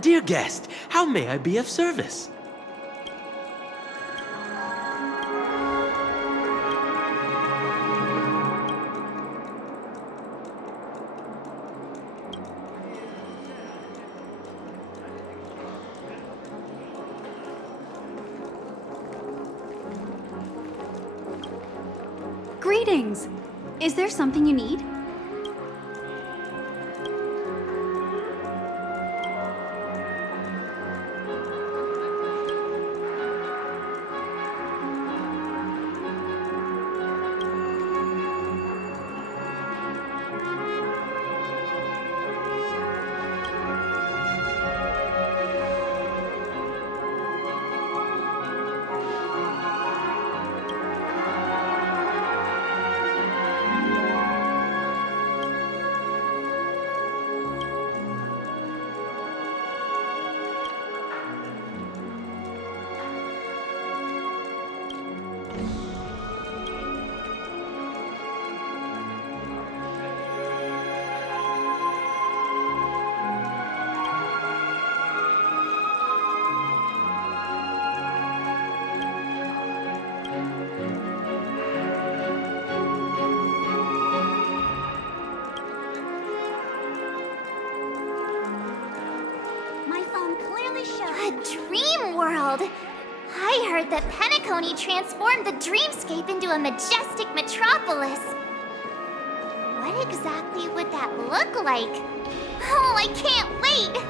Dear guest, how may I be of service? Greetings! Is there something you need? A dream world! I heard that Penacony transformed the dreamscape into a majestic metropolis. What exactly would that look like? Oh, I can't wait!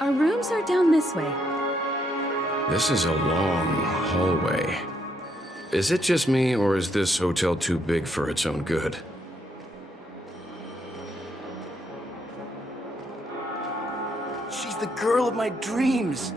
Our rooms are down this way. This is a long hallway. Is it just me, or is this hotel too big for its own good? She's the girl of my dreams.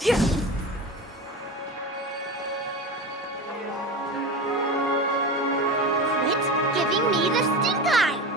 Quit giving me the stink eye!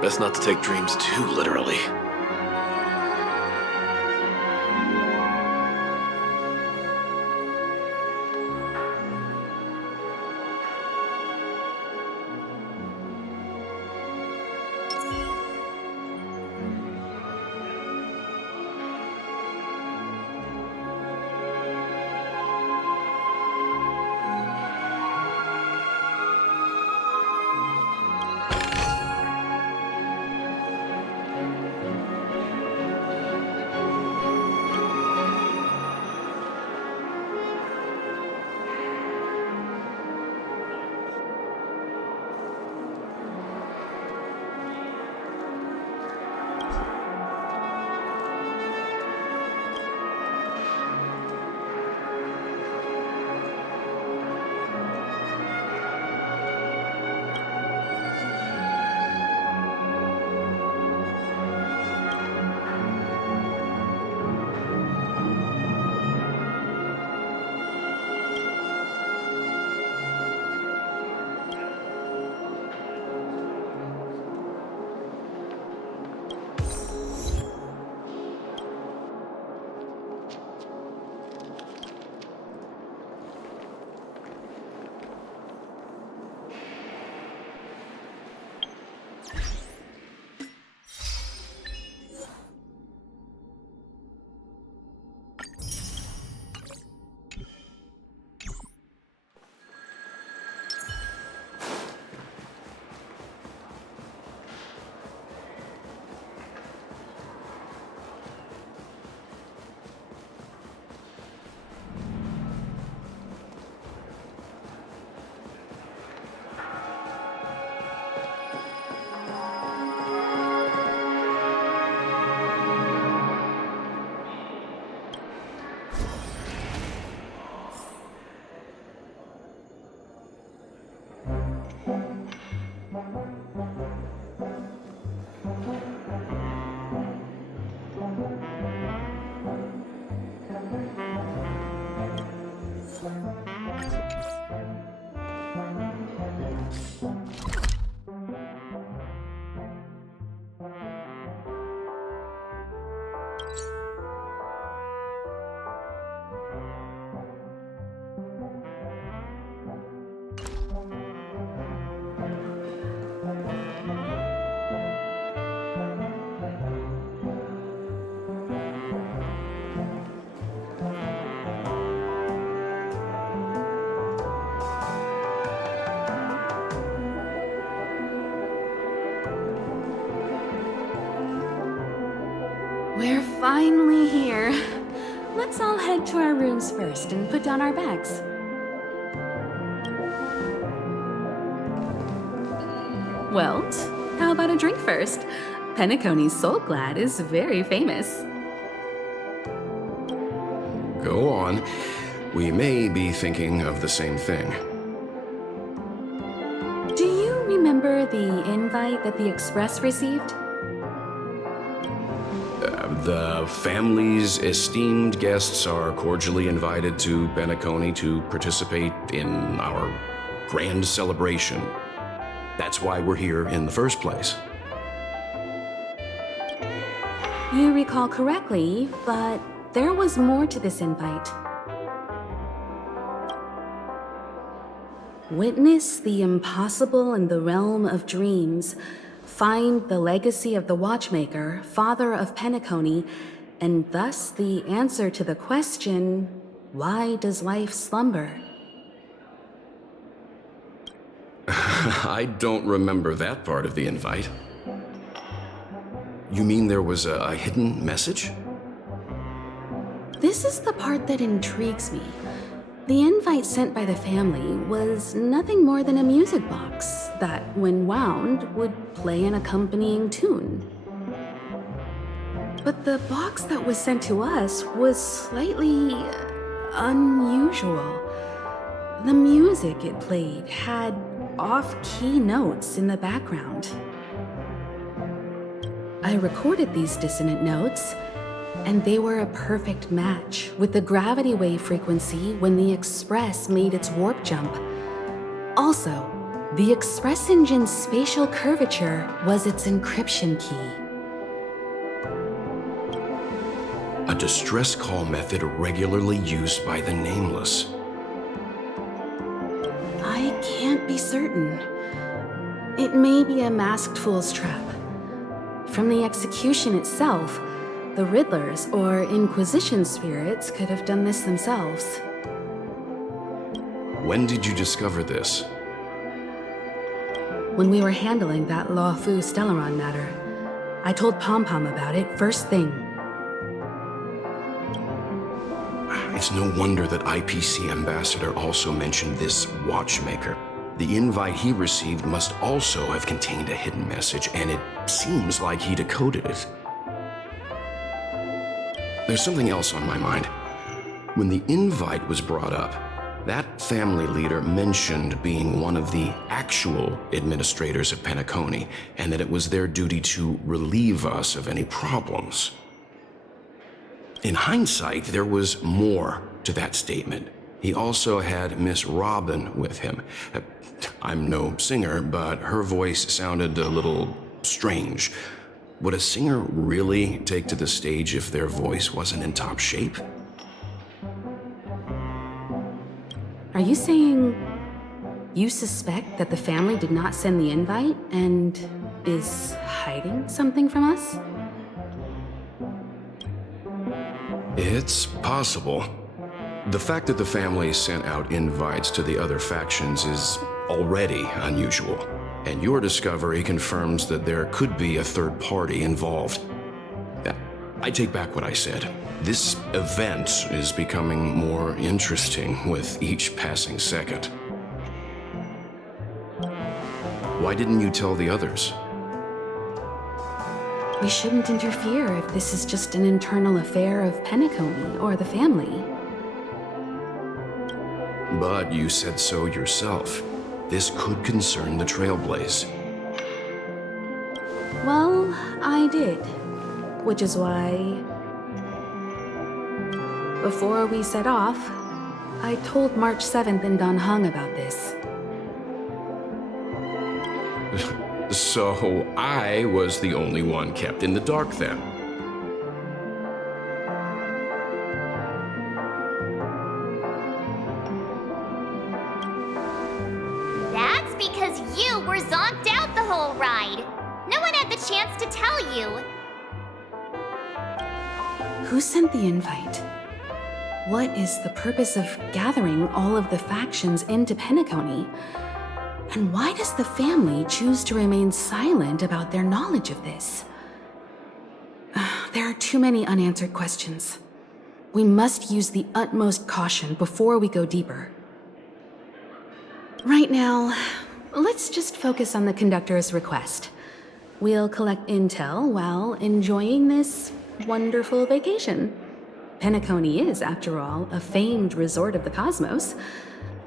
Best not to take dreams too literally. We're finally here. Let's all head to our rooms first and put down our bags. Well, how about a drink first? Penacony's Soul Glad is very famous. Go on. We may be thinking of the same thing. Do you remember the invite that the Express received? The family's esteemed guests are cordially invited to Penacony to participate in our grand celebration. That's why we're here in the first place. You recall correctly, but there was more to this invite. Witness the impossible in the realm of dreams. Find the legacy of the Watchmaker, father of Penacony, and thus the answer to the question, why does life slumber? I don't remember that part of the invite. You mean there was a hidden message? This is the part that intrigues me. The invite sent by the family was nothing more than a music box that, when wound, would play an accompanying tune. But the box that was sent to us was slightly unusual. The music it played had off-key notes in the background. I recorded these dissonant notes, and they were a perfect match with the gravity wave frequency when the Express made its warp jump. Also, The Express Engine's spatial curvature was its encryption key. A distress call method regularly used by the Nameless. I can't be certain. It may be a masked fool's trap. From the execution itself, the Riddlers or Inquisition spirits could have done this themselves. When did you discover this? When we were handling that Law Fu Stellaron matter, I told Pom Pom about it first thing. It's no wonder that IPC Ambassador also mentioned this watchmaker. The invite he received must also have contained a hidden message, and it seems like he decoded it. There's something else on my mind. When the invite was brought up, that family leader mentioned being one of the actual administrators of Penacony, and that it was their duty to relieve us of any problems. In hindsight, there was more to that statement. He also had Miss Robin with him. I'm no singer, but her voice sounded a little strange. Would a singer really take to the stage if their voice wasn't in top shape? Are you saying you suspect that the family did not send the invite and is hiding something from us? It's possible. The fact that the family sent out invites to the other factions is already unusual, and your discovery confirms that there could be a third party involved. I take back what I said. This event is becoming more interesting with each passing second. Why didn't you tell the others? We shouldn't interfere if this is just an internal affair of Penacony or the family. But you said so yourself. This could concern the Trailblaze. Well, I did. Which is why, before we set off, I told March 7th and Don Hung about this. So I was the only one kept in the dark then. That's because you were zonked out the whole ride. No one had the chance to tell you. Who sent the invite? What is the purpose of gathering all of the factions into Penacony? And why does the family choose to remain silent about their knowledge of this? There are too many unanswered questions. We must use the utmost caution before we go deeper. Right now, let's just focus on the conductor's request. We'll collect intel while enjoying this wonderful vacation. Penacony is, after all, a famed resort of the cosmos.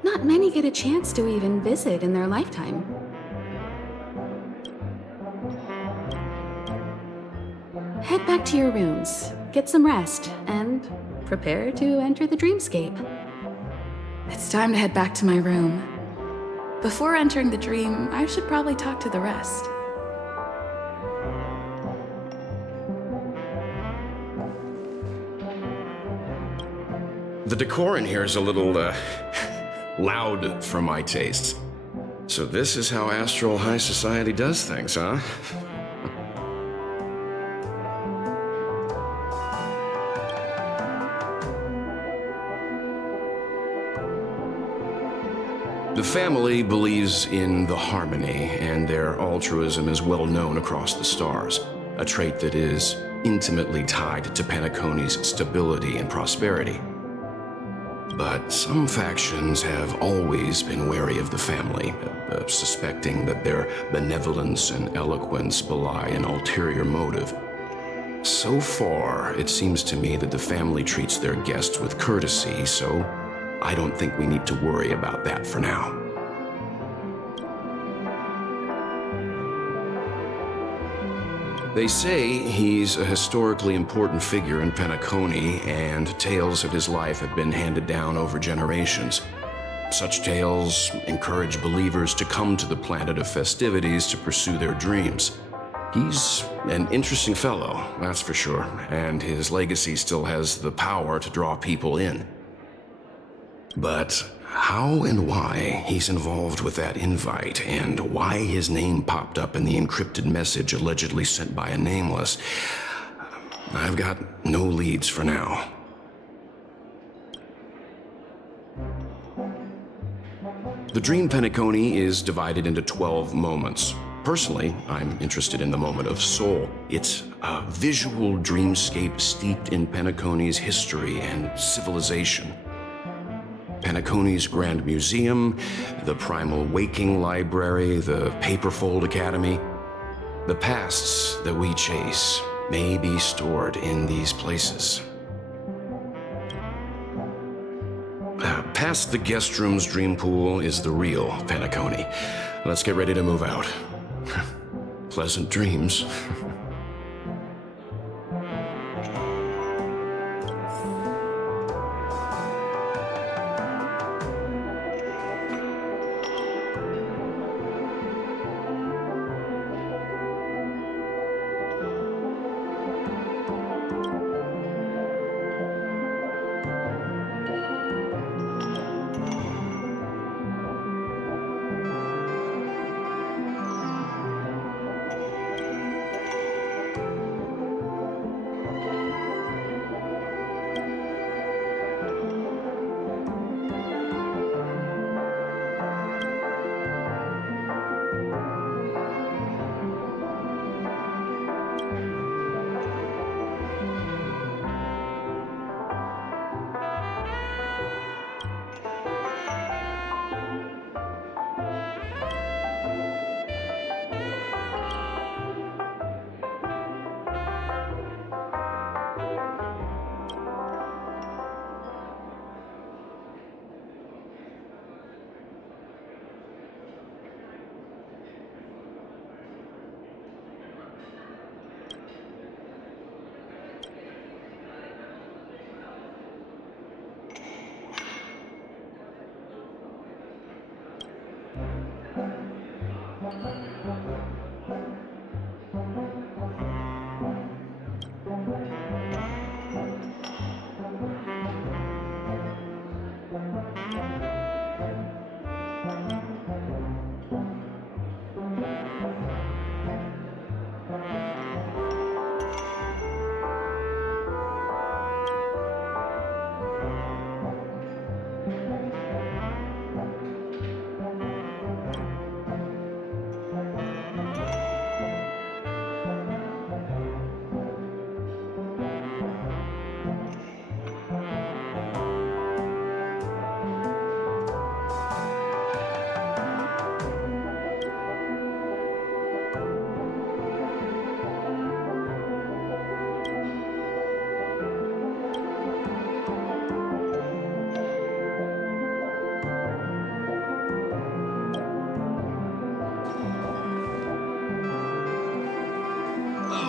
Not many get a chance to even visit in their lifetime. Head back to your rooms, get some rest, and prepare to enter the dreamscape. It's time to head back to my room. Before entering the dream, I should probably talk to the rest. The decor in here is a little, loud for my tastes. So this is how Astral High Society does things, huh? The family believes in the harmony, and their altruism is well known across the stars, a trait that is intimately tied to Penacony's stability and prosperity. But some factions have always been wary of the family, suspecting that their benevolence and eloquence belie an ulterior motive. So far, it seems to me that the family treats their guests with courtesy, so I don't think we need to worry about that for now. They say he's a historically important figure in Penacony, and tales of his life have been handed down over generations. Such tales encourage believers to come to the planet of festivities to pursue their dreams. He's an interesting fellow, that's for sure, and his legacy still has the power to draw people in. But how and why he's involved with that invite, and why his name popped up in the encrypted message allegedly sent by a nameless, I've got no leads for now. The Dream Penacony is divided into 12 moments. Personally, I'm interested in the moment of Soul. It's a visual dreamscape steeped in Penacony's history and civilization. Penacony's Grand Museum, the Primal Waking Library, the Paperfold Academy. The pasts that we chase may be stored in these places. Past the guest room's dream pool is the real Penacony. Let's get ready to move out. Pleasant dreams.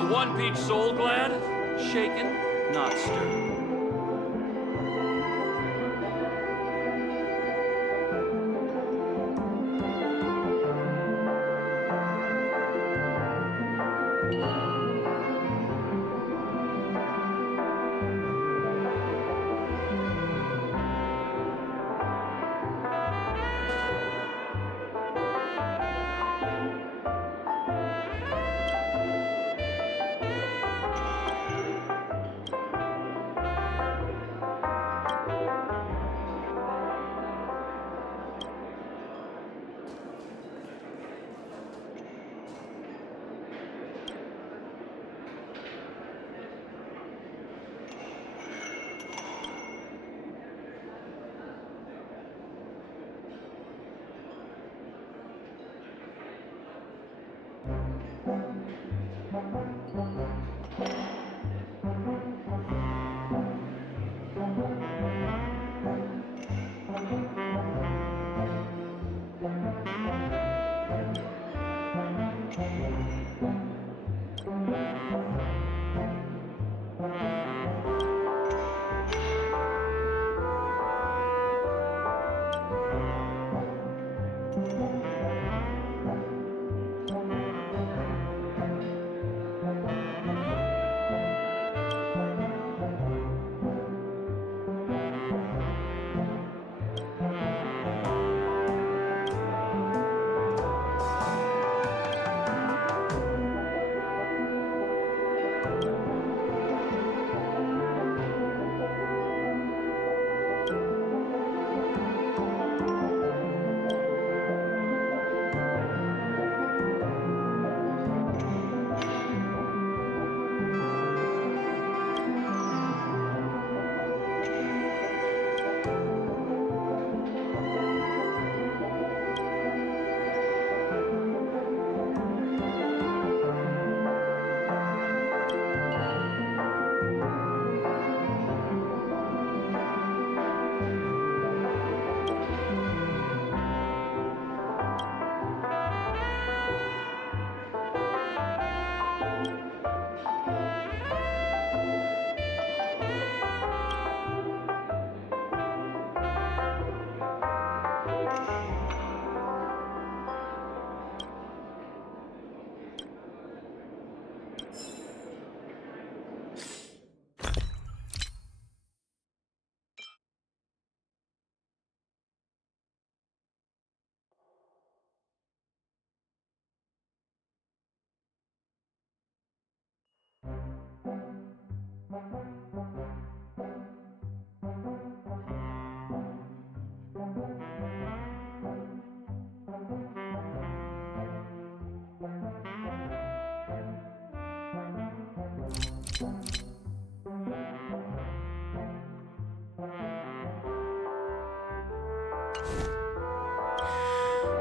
One-peach soul glad, shaken, not stirred.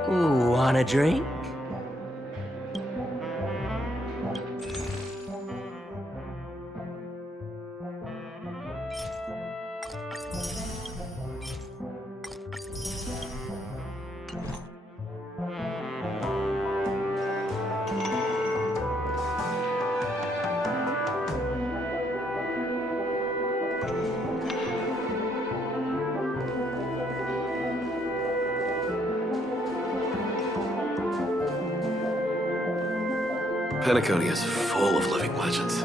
Want a drink? Penacony is full of living legends.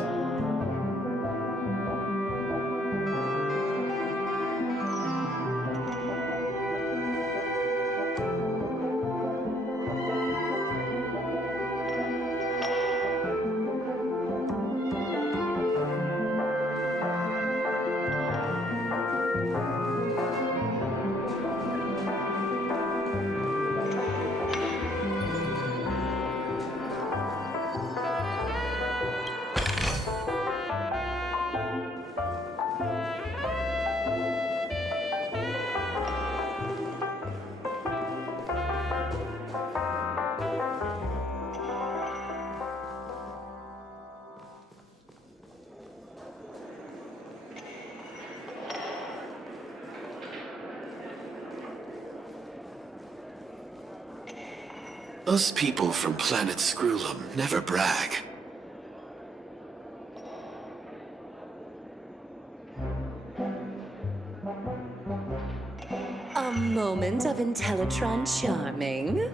Us people from planet Screwlum never brag. A moment of Intellitron charming.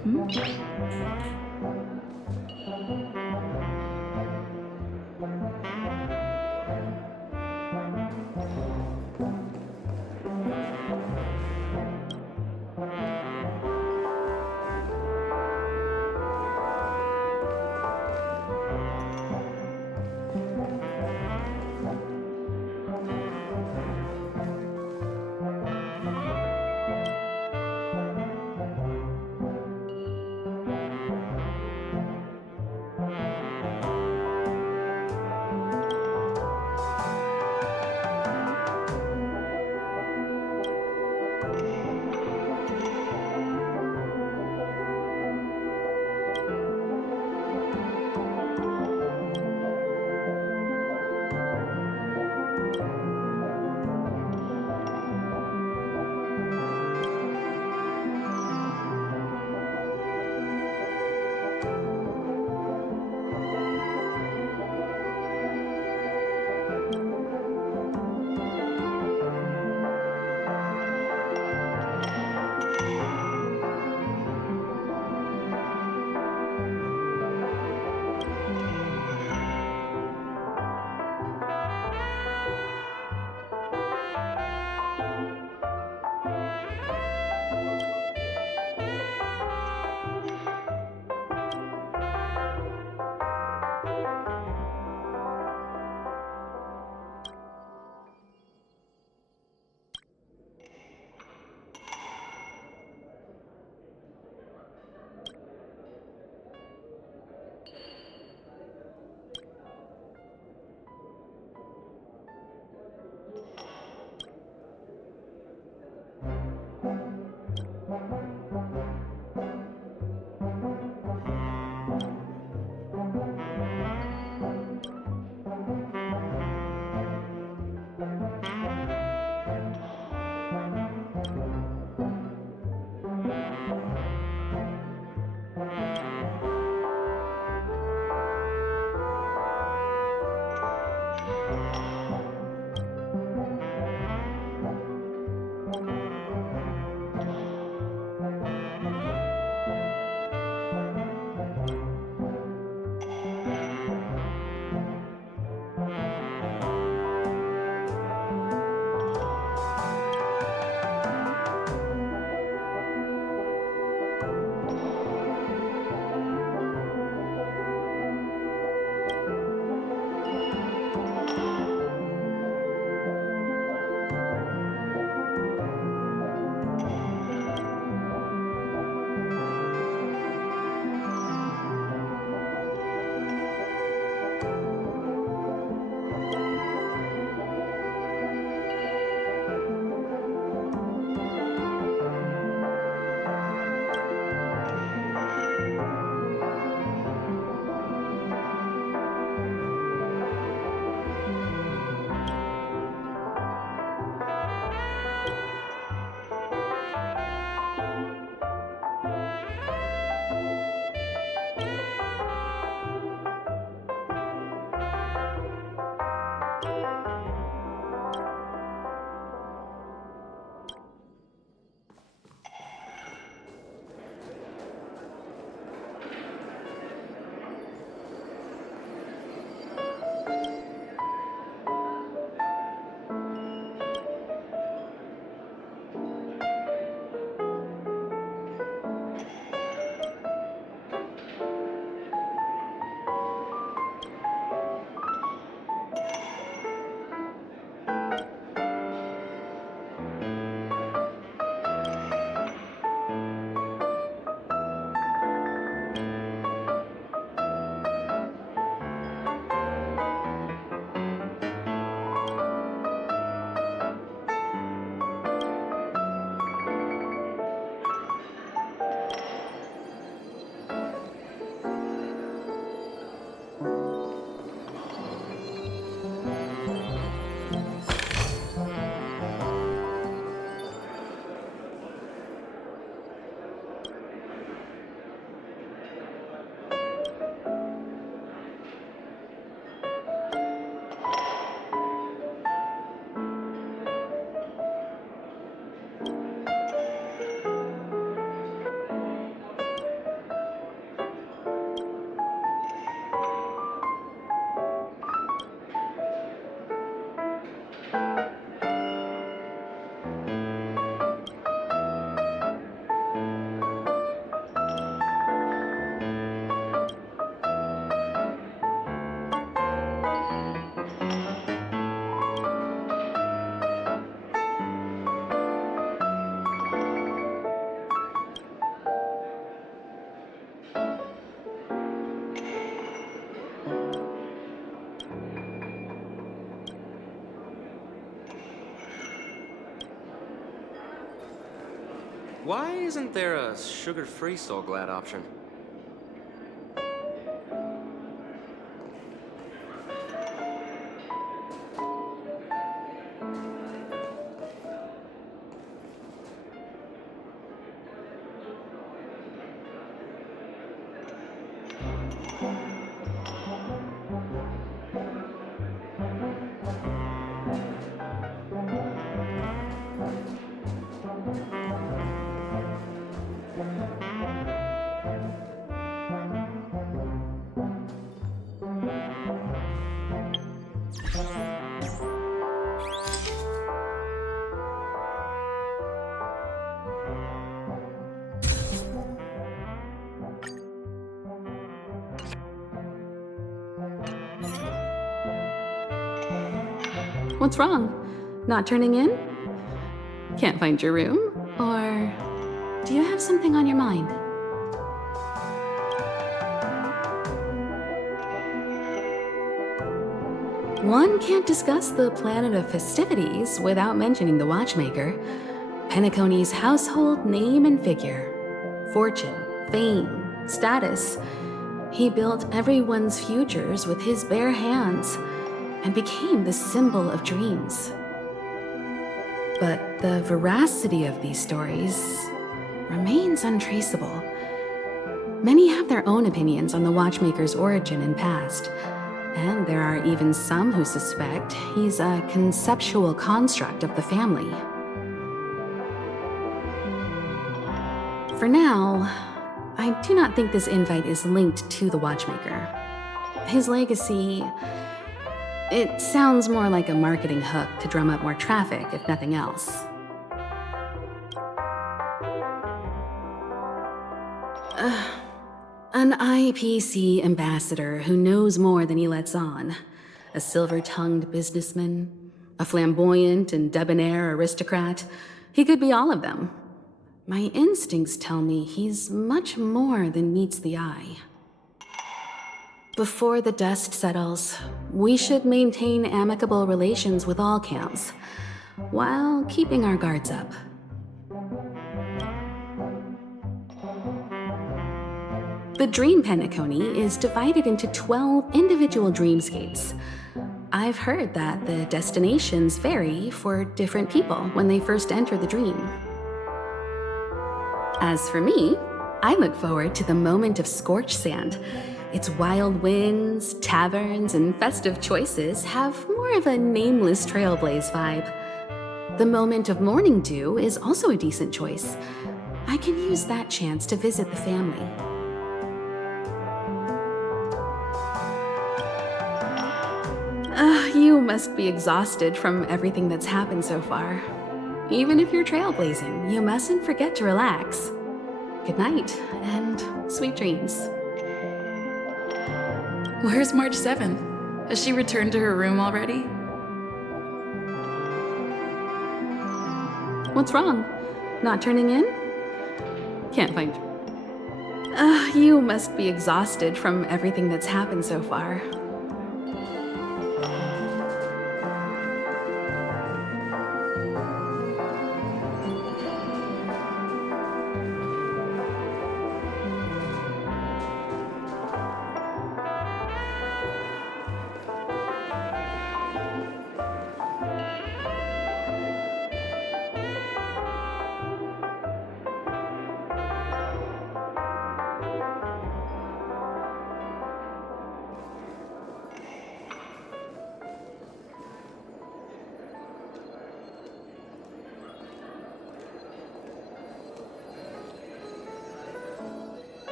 Why isn't there a sugar-free Soul Glad option? What's wrong? Not turning in? Can't find your room? Or do you have something on your mind? One can't discuss the planet of festivities without mentioning the watchmaker, Penacony's household name and figure. Fortune, fame, status. He built everyone's futures with his bare hands and became the symbol of dreams. But the veracity of these stories remains untraceable. Many have their own opinions on the watchmaker's origin and past, and there are even some who suspect he's a conceptual construct of the family. For now, I do not think this invite is linked to the watchmaker. His legacy, it sounds more like a marketing hook to drum up more traffic, if nothing else. An IPC ambassador who knows more than he lets on. A silver-tongued businessman. A flamboyant and debonair aristocrat. He could be all of them. My instincts tell me he's much more than meets the eye. Before the dust settles, we should maintain amicable relations with all camps, while keeping our guards up. The Dream Penacony is divided into 12 individual dreamscapes. I've heard that the destinations vary for different people when they first enter the dream. As for me, I look forward to the moment of scorched sand. Its wild winds, taverns, and festive choices have more of a nameless trailblaze vibe. The moment of morning dew is also a decent choice. I can use that chance to visit the family. You must be exhausted from everything that's happened so far. Even if you're trailblazing, you mustn't forget to relax. Good night, and sweet dreams. Where's March 7th? Has she returned to her room already? What's wrong? Not turning in? Can't find... You must be exhausted from everything that's happened so far.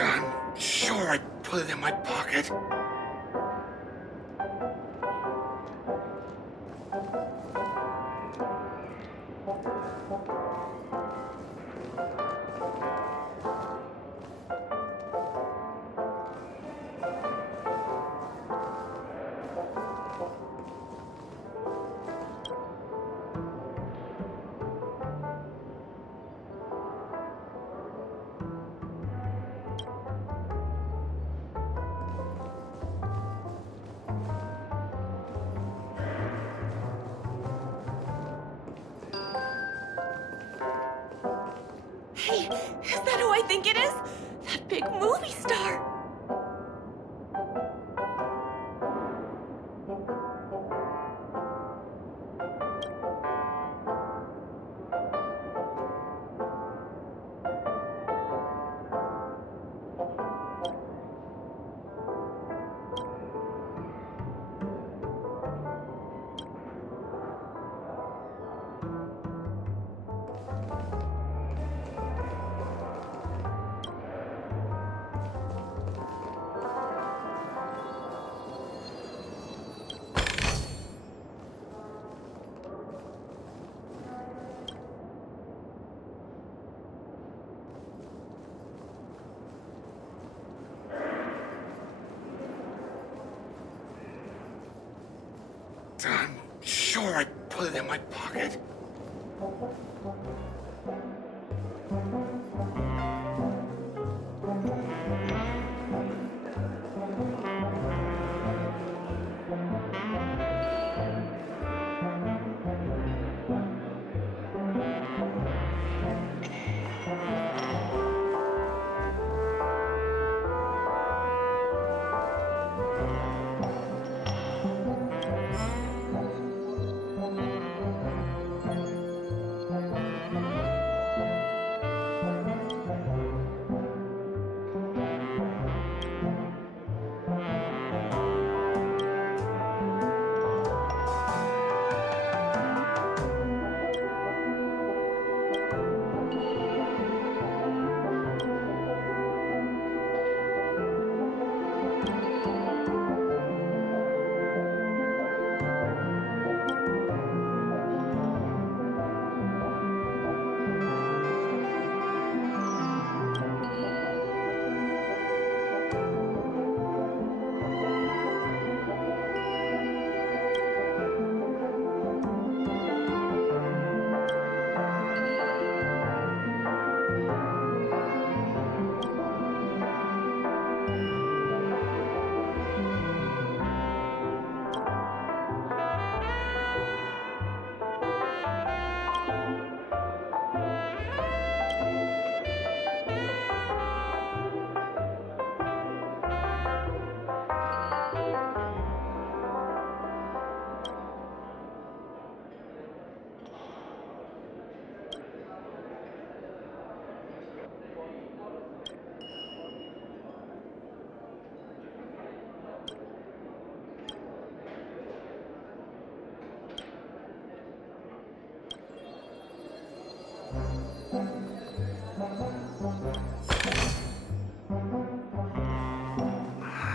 I'm sure I put it in my pocket. I think it is? That big movie star! I'm sure I put it in my pocket.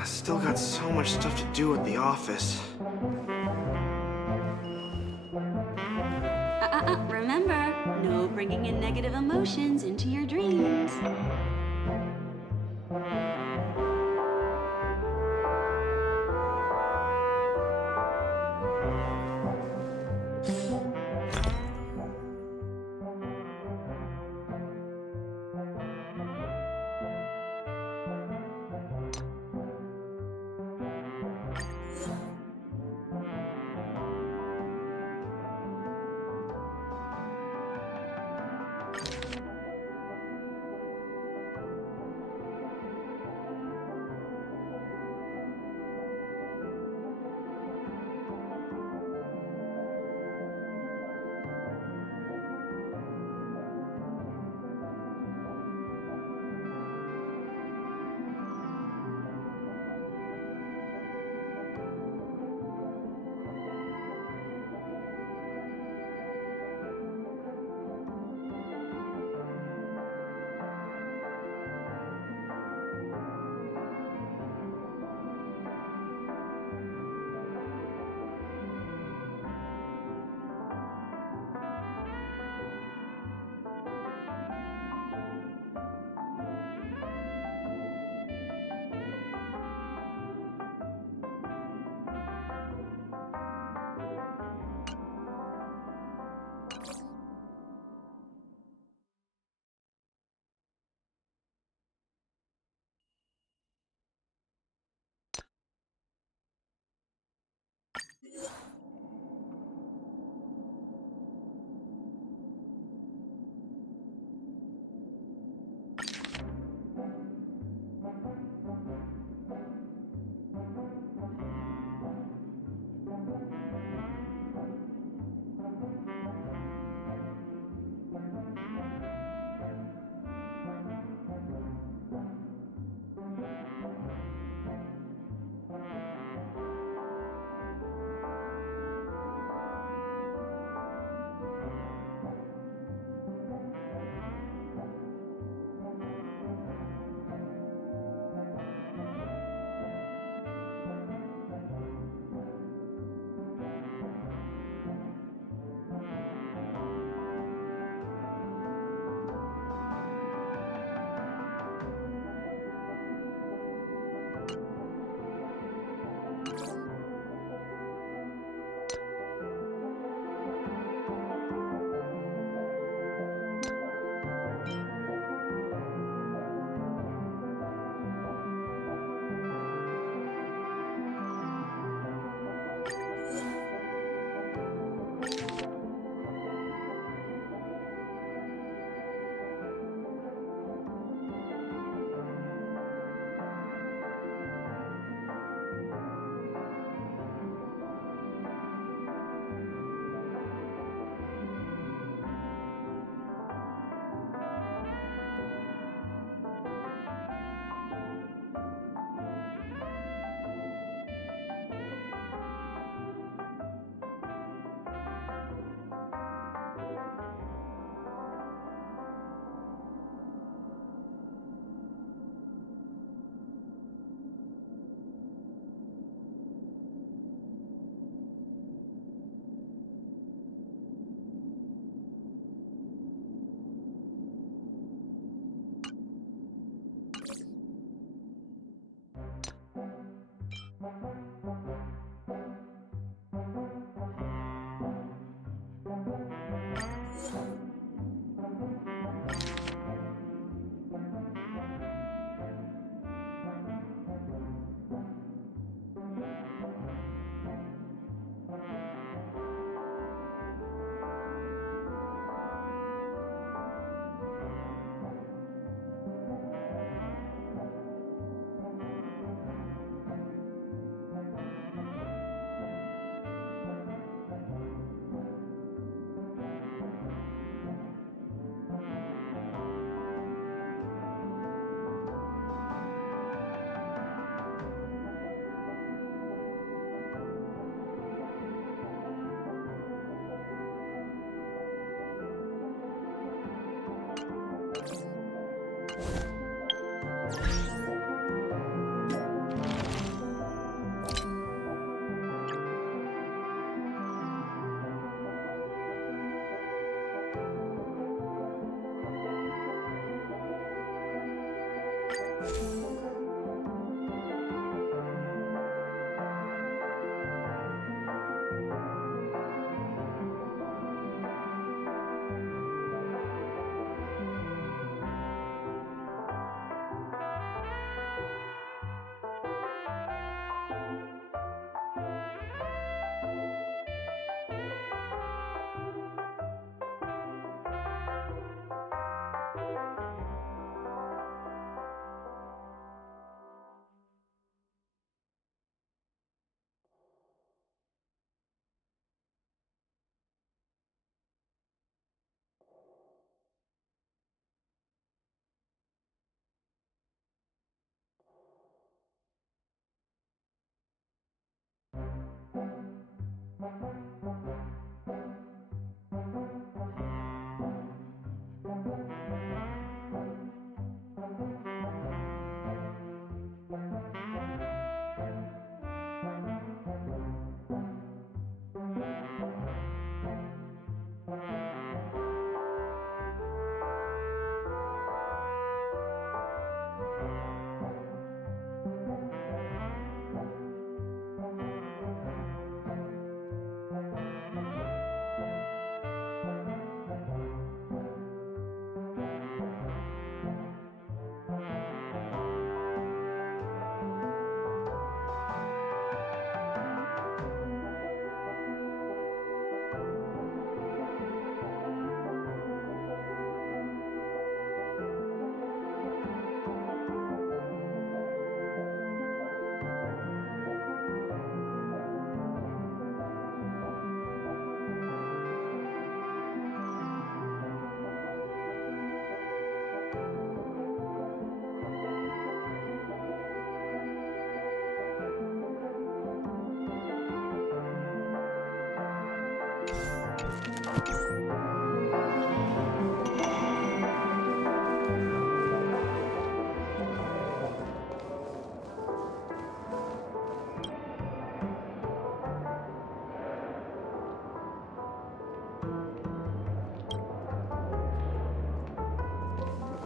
Still got so much stuff to do at the office. Remember, no bringing in negative emotions into your dreams.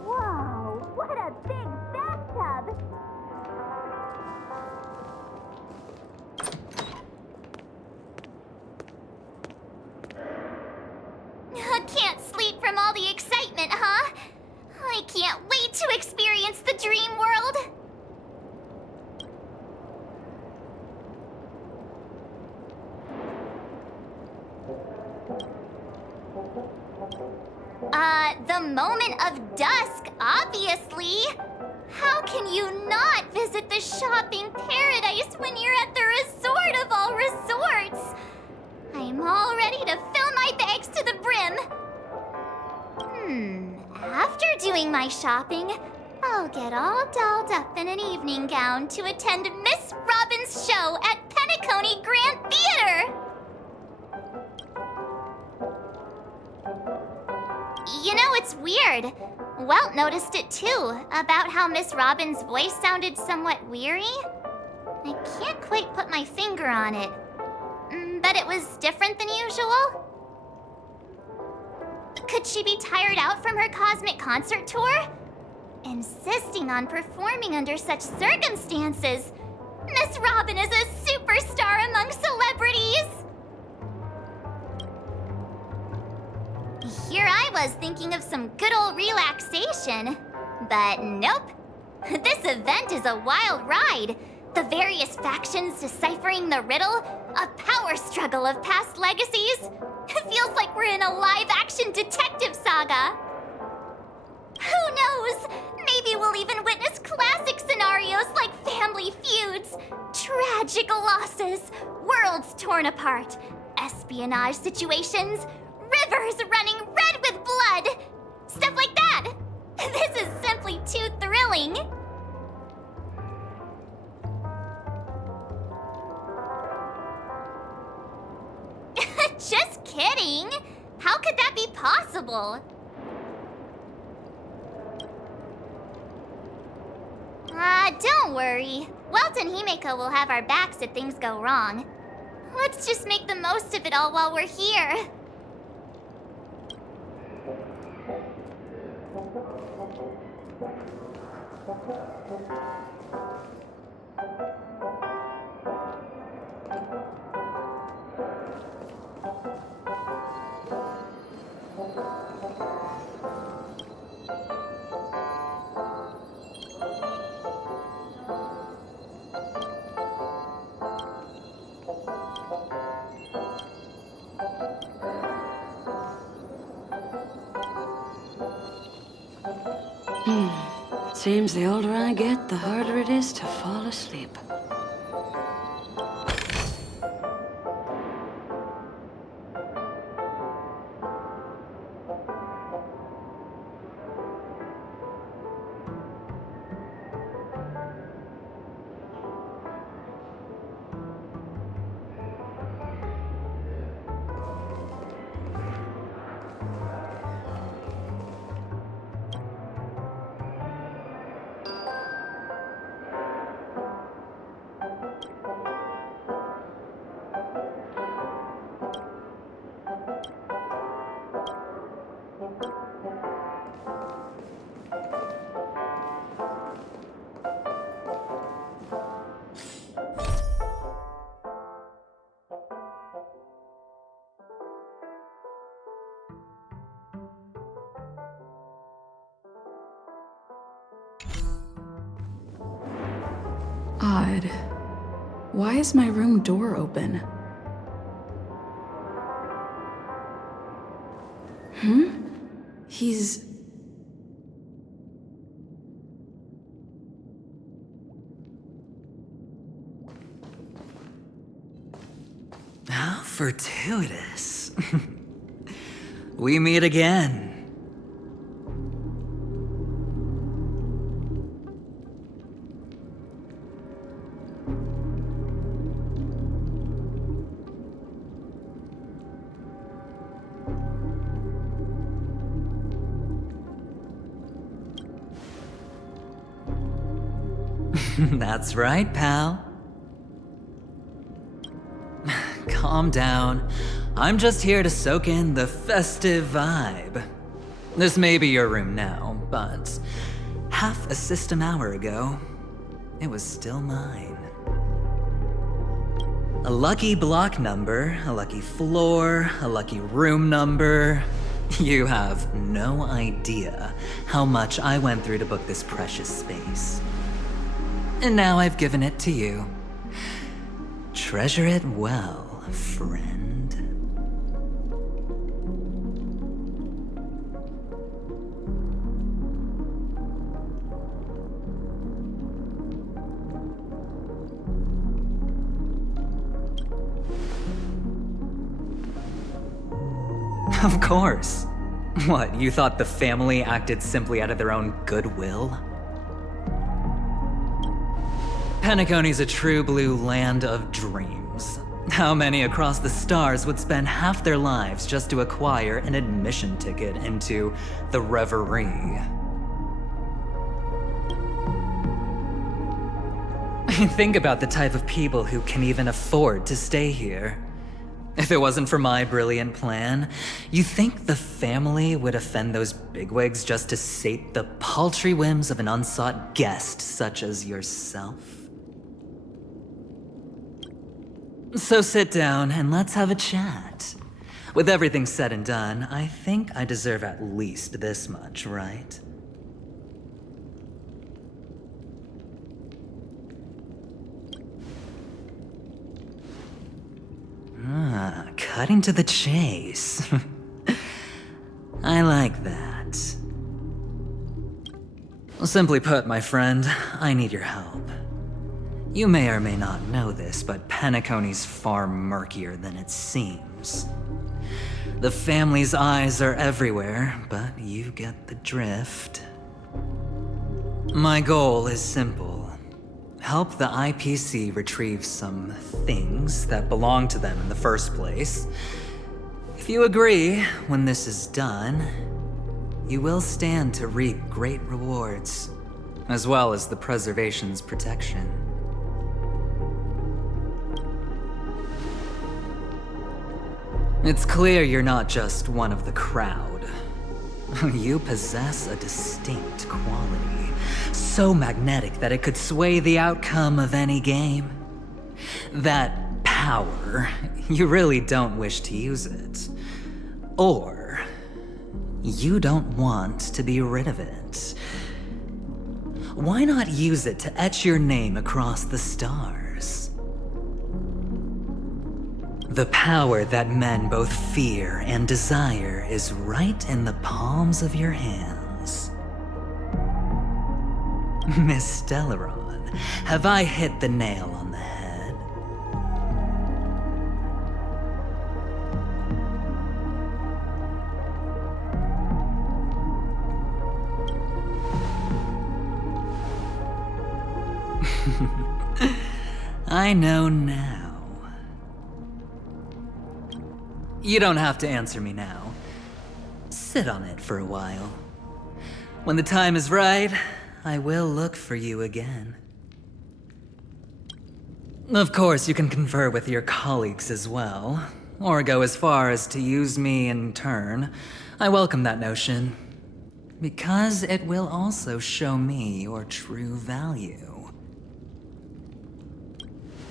Whoa, what a big bathtub! Can't sleep from all the excitement, huh? I can't wait to experience the dream world! The moment of dusk, obviously. How can you not visit the shopping paradise when you're at the resort of all resorts? I'm all ready to fill my bags to the brim. After doing my shopping, I'll get all dolled up in an evening gown to attend Miss Robin's show at Penacony Grand Theater. You know, it's weird. Welt noticed it too, about how Miss Robin's voice sounded somewhat weary. I can't quite put my finger on it, but it was different than usual. Could she be tired out from her cosmic concert tour? Insisting on performing under such circumstances. Miss Robin is a superstar among celebrities! Here I was thinking of some good old relaxation. But nope. This event is a wild ride. The various factions deciphering the riddle, a power struggle of past legacies. It feels like we're in a live-action detective saga. Who knows? Maybe we'll even witness classic scenarios like family feuds, tragic losses, worlds torn apart, espionage situations, rivers running red with blood. Stuff like that. This is simply too thrilling. Just kidding. How could that be possible? Don't worry. Welt and Himeko will have our backs if things go wrong. Let's just make the most of it all while we're here. Seems the older I get, the harder it is to fall asleep. Odd. Why is my room door open? He's... How fortuitous. We meet again. That's right, pal. Calm down. I'm just here to soak in the festive vibe. This may be your room now, but half a system hour ago, it was still mine. A lucky block number, a lucky floor, a lucky room number. You have no idea how much I went through to book this precious space. And now I've given it to you. Treasure it well, friend. Of course. What, you thought the family acted simply out of their own goodwill? Penacony's a true blue land of dreams. How many across the stars would spend half their lives just to acquire an admission ticket into the Reverie? Think about the type of people who can even afford to stay here. If it wasn't for my brilliant plan, you think the family would offend those bigwigs just to sate the paltry whims of an unsought guest such as yourself? So sit down and let's have a chat. With everything said and done, I think I deserve at least this much, right? Cutting to the chase. I like that. Simply put, my friend, I need your help. You may or may not know this, but Penacony's far murkier than it seems. The family's eyes are everywhere, but you get the drift. My goal is simple. Help the IPC retrieve some things that belong to them in the first place. If you agree, when this is done, you will stand to reap great rewards, as well as the preservation's protection. It's clear you're not just one of the crowd. You possess a distinct quality, so magnetic that it could sway the outcome of any game. That power, you really don't wish to use it. Or, you don't want to be rid of it. Why not use it to etch your name across the stars? The power that men both fear and desire is right in the palms of your hands. Miss Stellaron, have I hit the nail on the head? I know now. You don't have to answer me now. Sit on it for a while. When the time is right, I will look for you again. Of course, you can confer with your colleagues as well, or go as far as to use me in turn. I welcome that notion, because it will also show me your true value.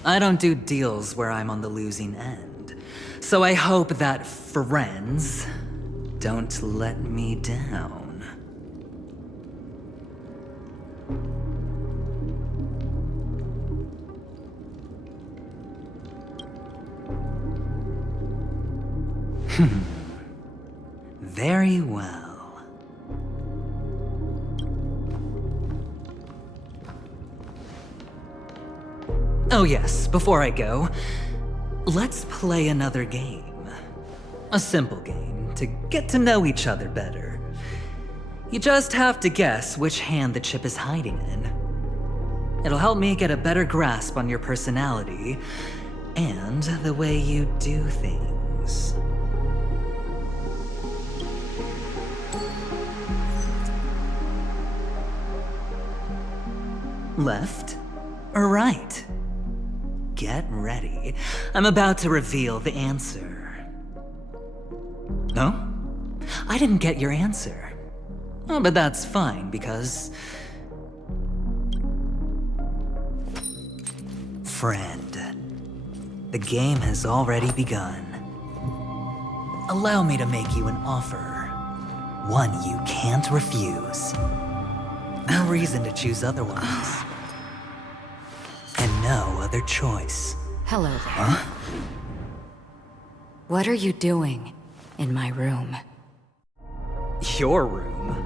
I don't do deals where I'm on the losing end, so I hope that friends don't let me down. Very well. Oh yes, before I go, let's play another game. A simple game to get to know each other better. You just have to guess which hand the chip is hiding in. It'll help me get a better grasp on your personality and the way you do things. Left or right? Get ready. I'm about to reveal the answer. No? I didn't get your answer. Oh, but that's fine because... Friend, the game has already begun. Allow me to make you an offer. One you can't refuse. No reason to choose otherwise. And no other choice. Hello there. Huh? What are you doing in my room? Your room?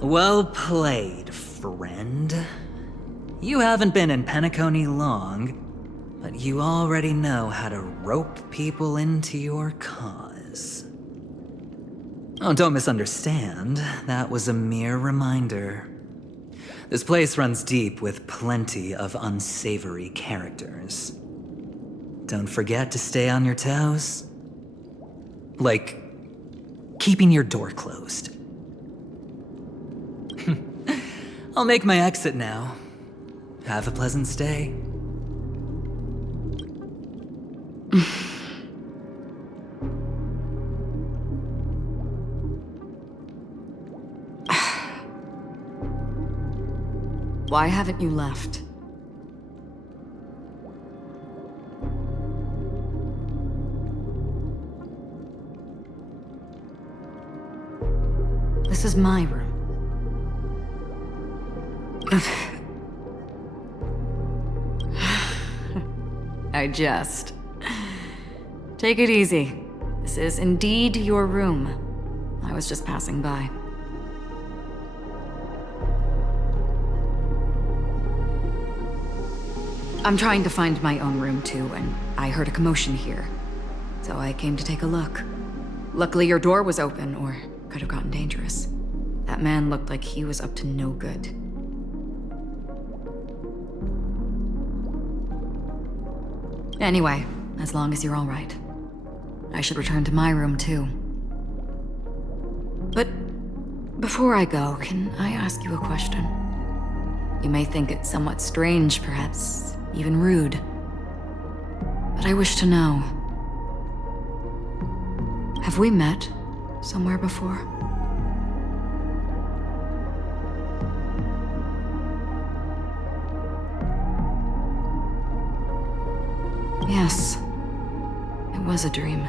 Well played, friend. You haven't been in Penacony long, but you already know how to rope people into your cause. Oh, don't misunderstand. That was a mere reminder. This place runs deep with plenty of unsavory characters. Don't forget to stay on your toes. Like, keeping your door closed. I'll make my exit now. Have a pleasant stay. Why haven't you left? This is my room. I jest. Take it easy. This is indeed your room. I was just passing by. I'm trying to find my own room too, and I heard a commotion here. So I came to take a look. Luckily your door was open, or could have gotten dangerous. That man looked like he was up to no good. Anyway, as long as you're all right. I should return to my room too. But before I go, can I ask you a question? You may think it's somewhat strange, perhaps even rude. But I wish to know. Have we met somewhere before? Yes. It was a dream.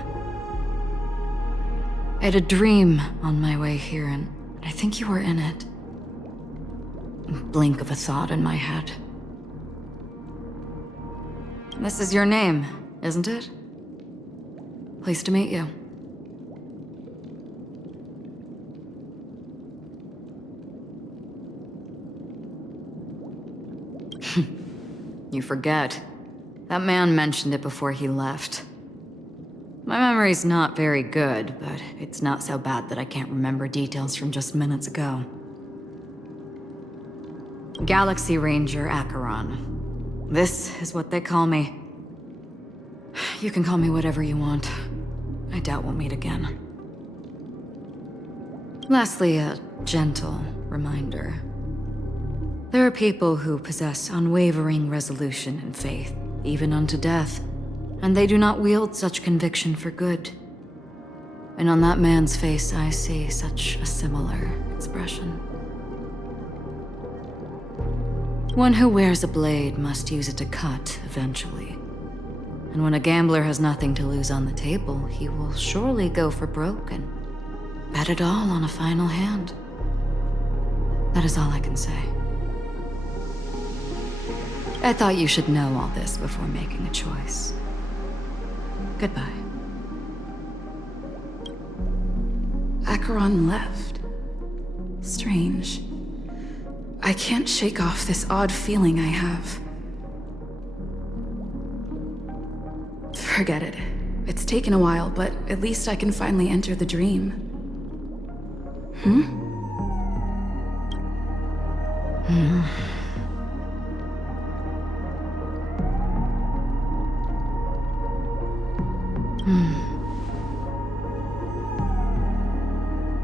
I had a dream on my way here, and I think you were in it. A blink of a thought in my head. This is your name, isn't it? Pleased to meet you. You forget. That man mentioned it before he left. My memory's not very good, but it's not so bad that I can't remember details from just minutes ago. Galaxy Ranger Acheron. This is what they call me. You can call me whatever you want. I doubt we'll meet again. Lastly, a gentle reminder. There are people who possess unwavering resolution and faith, even unto death, and they do not wield such conviction for good. And on that man's face I see such a similar expression. One who wears a blade must use it to cut eventually. And when a gambler has nothing to lose on the table, he will surely go for broke and bet it all on a final hand. That is all I can say. I thought you should know all this before making a choice. Goodbye. Acheron left. Strange. I can't shake off this odd feeling I have. Forget it. It's taken a while, but at least I can finally enter the dream.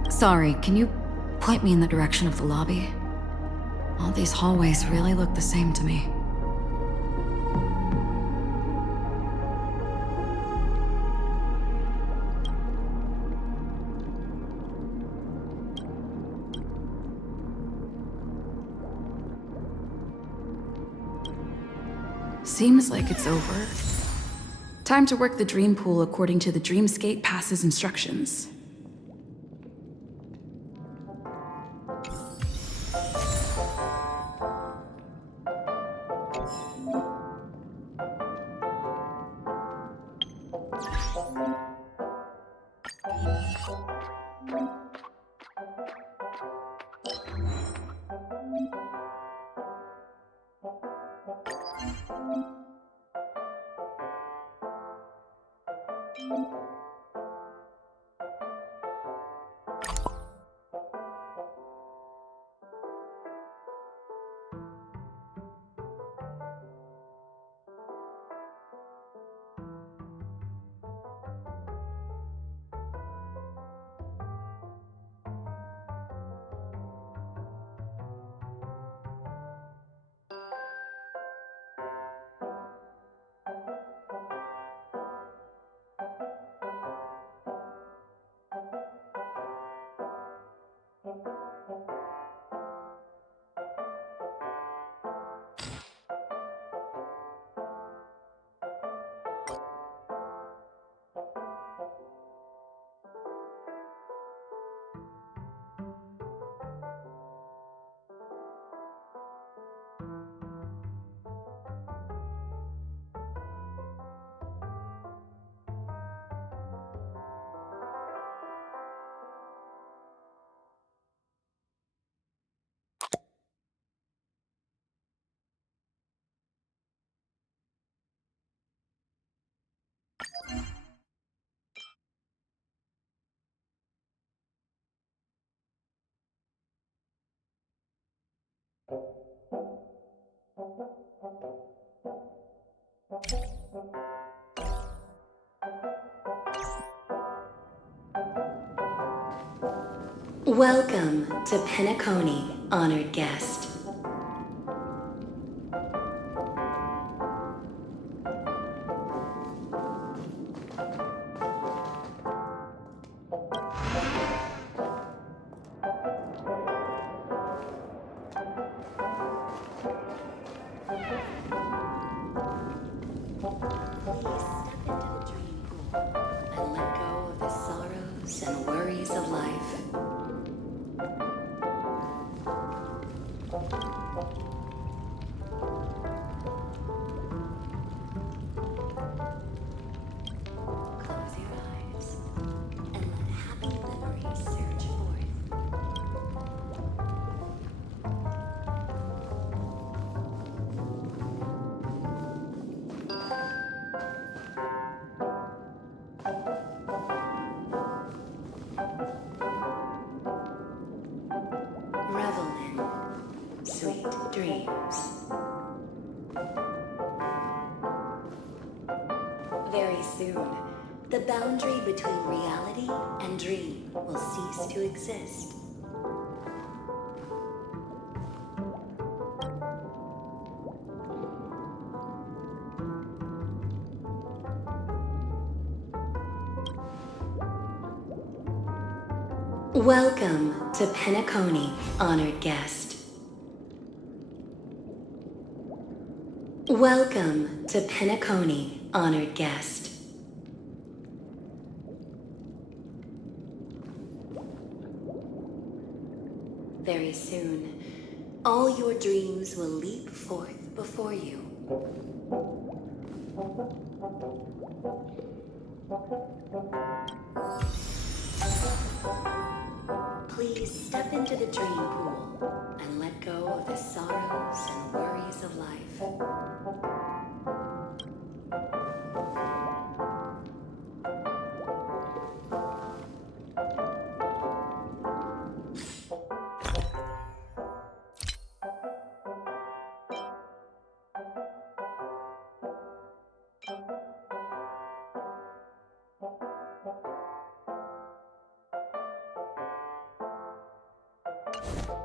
Sorry, can you point me in the direction of the lobby? All these hallways really look the same to me. Seems like it's over. Time to work the dream pool according to the Dreamscape Pass's instructions. Welcome to Penacony, honored guest. Revel in sweet dreams. Very soon, the boundary between reality and dream will cease to exist. Welcome to Penacony, honored guest. Welcome to Penacony, honored guest. Very soon, all your dreams will leap forth before you. Please step into the dream pool and let go of the sorrows and worries of life.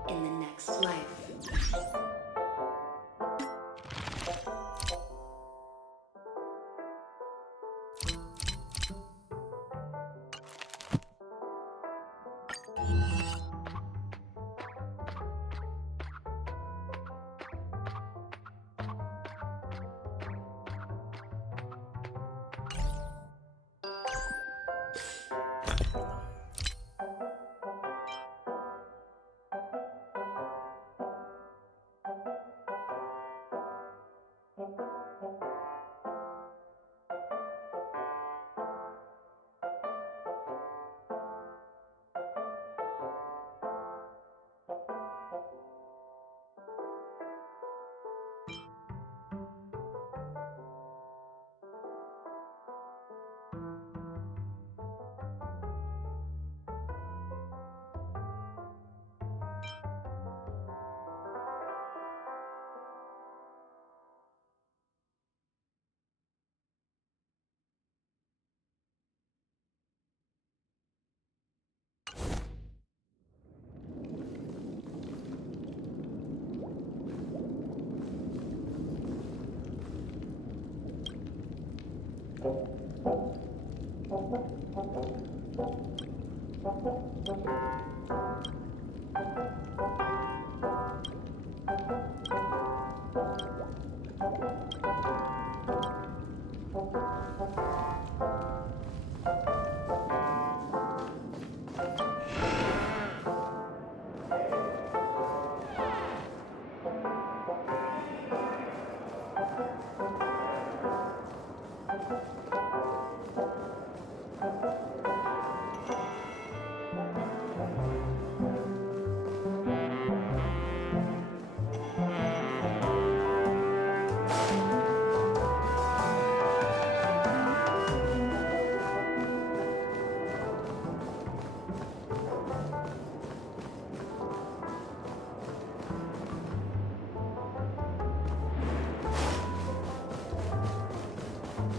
In the next life.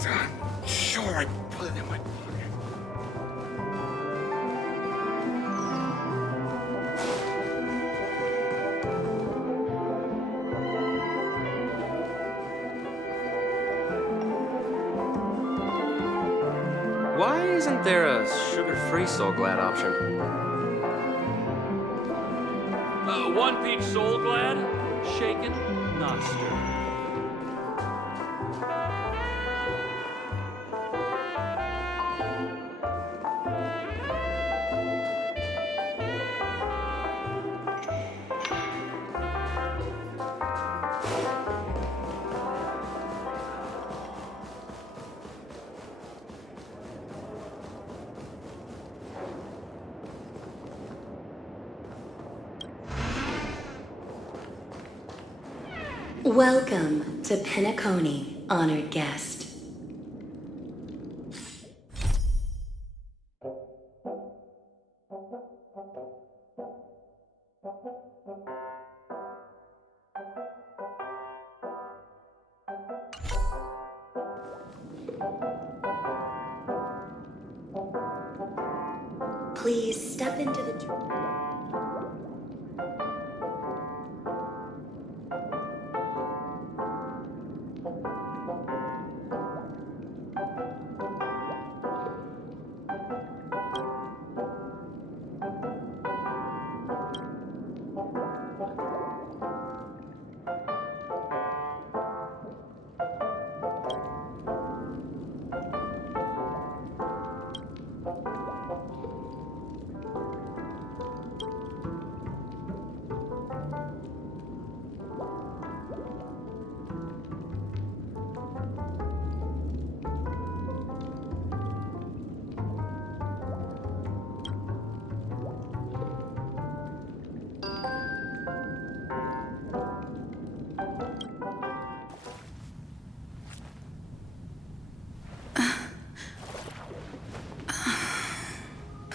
I'm sure I put it in my pocket. Why isn't there a sugar-free Soul Glad option? One peach Soul Glad, shaken, not stirred. Welcome to Penacony, honored guest. Please step into the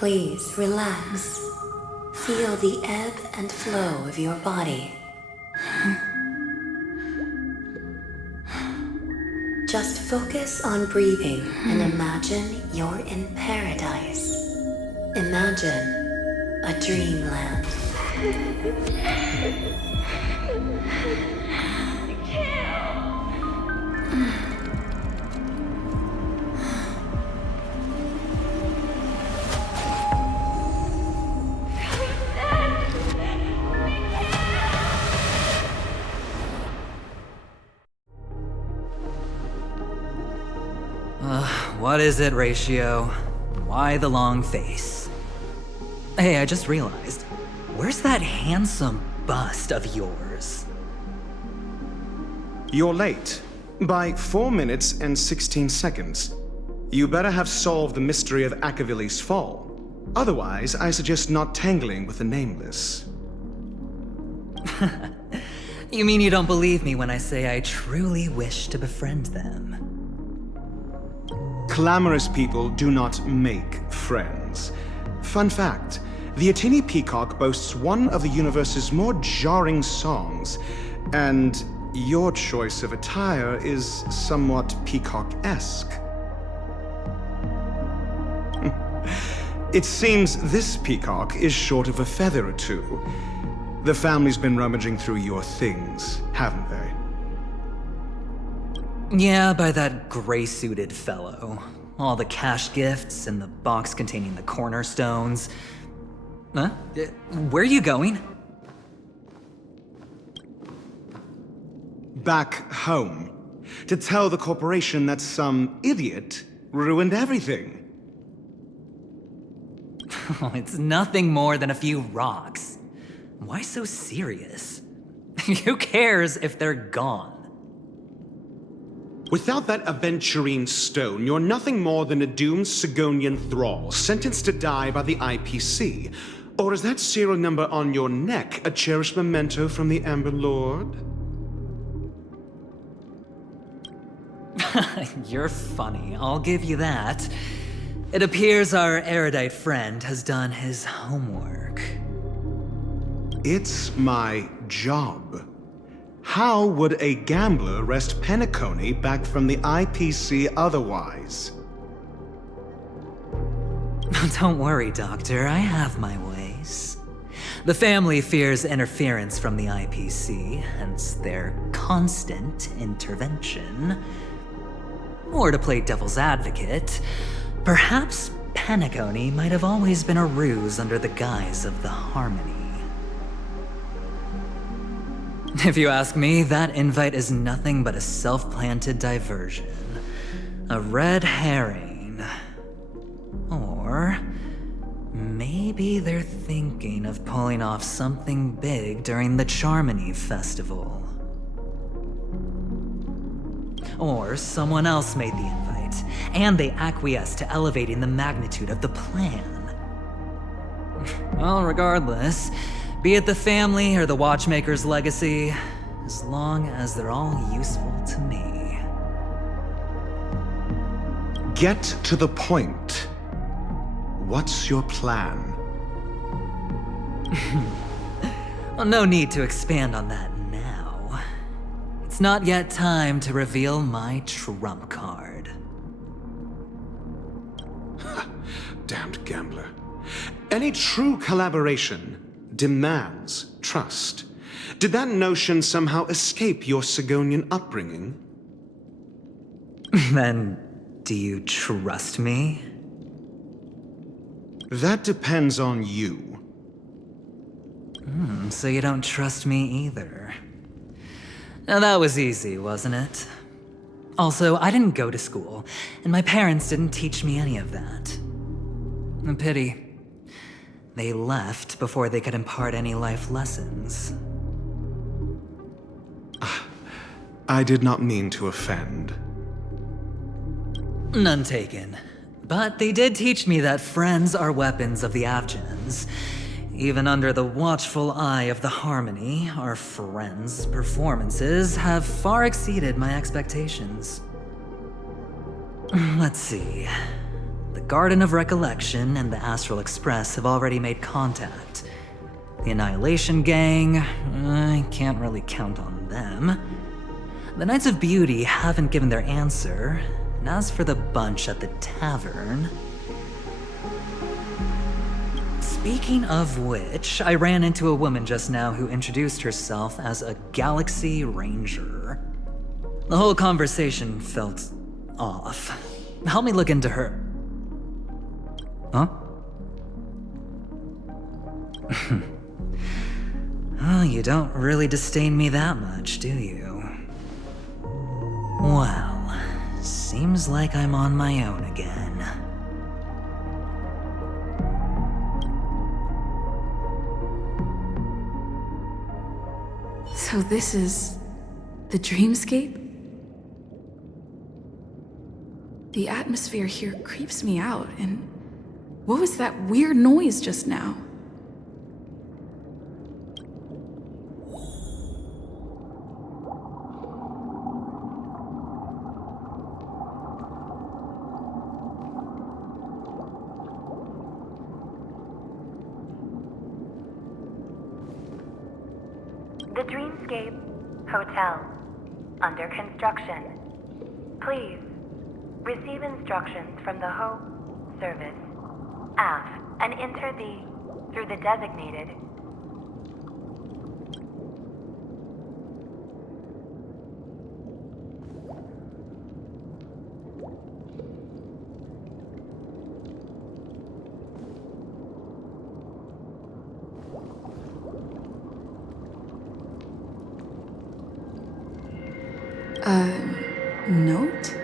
Please relax. Feel the ebb and flow of your body. Just focus on breathing and imagine you're in paradise. Imagine a dreamland. What is it, Ratio? Why the long face? Hey, I just realized, where's that handsome bust of yours? You're late. By 4 minutes and 16 seconds. You better have solved the mystery of Akavili's fall. Otherwise, I suggest not tangling with the Nameless. You mean you don't believe me when I say I truly wish to befriend them? Clamorous people do not make friends. Fun fact, the Atini Peacock boasts one of the universe's more jarring songs, and your choice of attire is somewhat peacock-esque. It seems this peacock is short of a feather or two. The family's been rummaging through your things, haven't they? Yeah, by that gray-suited fellow. All the cash gifts and the box containing the cornerstones. Huh? Where are you going? Back home. To tell the corporation that some idiot ruined everything. It's nothing more than a few rocks. Why so serious? Who cares if they're gone? Without that aventurine stone, you're nothing more than a doomed Sigonian thrall, sentenced to die by the IPC. Or is that serial number on your neck a cherished memento from the Amber Lord? You're funny, I'll give you that. It appears our erudite friend has done his homework. It's my job. How would a gambler wrest Penacony back from the IPC otherwise? Don't worry, Doctor, I have my ways. The family fears interference from the IPC, hence their constant intervention. Or to play devil's advocate, perhaps Penacony might have always been a ruse under the guise of the Harmony. If you ask me, that invite is nothing but a self-planted diversion. A red herring. Or maybe they're thinking of pulling off something big during the Charmony Festival. Or someone else made the invite, and they acquiesced to elevating the magnitude of the plan. Well, regardless, be it the family or the Watchmaker's legacy, as long as they're all useful to me. Get to the point. What's your plan? Well, no need to expand on that now. It's not yet time to reveal my trump card. Damned gambler. Any true collaboration demands trust. Did that notion somehow escape your Sigonian upbringing? Then, do you trust me? That depends on you. So you don't trust me either. Now that was easy, wasn't it? Also, I didn't go to school, and my parents didn't teach me any of that. A pity. They left before they could impart any life lessons. I did not mean to offend. None taken. But they did teach me that friends are weapons of the Avgens. Even under the watchful eye of the Harmony, our friends' performances have far exceeded my expectations. Let's see. The Garden of Recollection and the Astral Express have already made contact. The Annihilation Gang, I can't really count on them. The Knights of Beauty haven't given their answer, and as for the bunch at the tavern... Speaking of which, I ran into a woman just now who introduced herself as a Galaxy Ranger. The whole conversation felt off. Help me look into her. Huh? Oh, you don't really disdain me that much, do you? Well, seems like I'm on my own again. So this is the dreamscape? The atmosphere here creeps me out, and what was that weird noise just now? The Dreamscape Hotel, under construction. Please receive instructions from the HoYoverse app and enter through the designated. Note?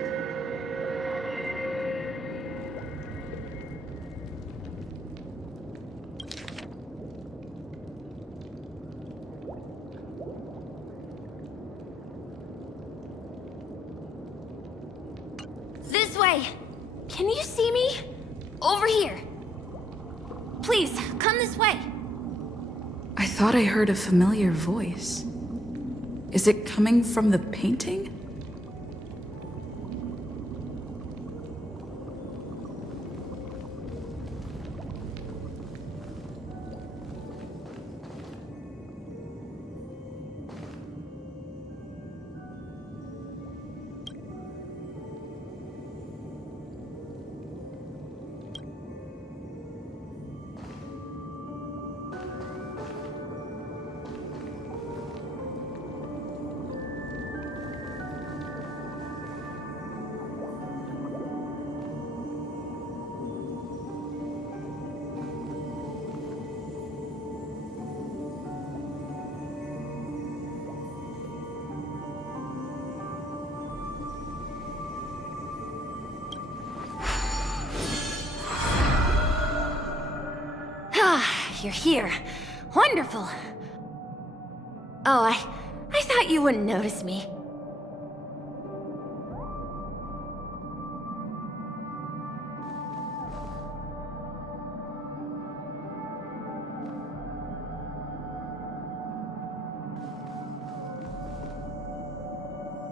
This way! Can you see me? Over here. Please, come this way. I thought I heard a familiar voice. Is it coming from the painting? You're here. Wonderful. Oh, I thought you wouldn't notice me.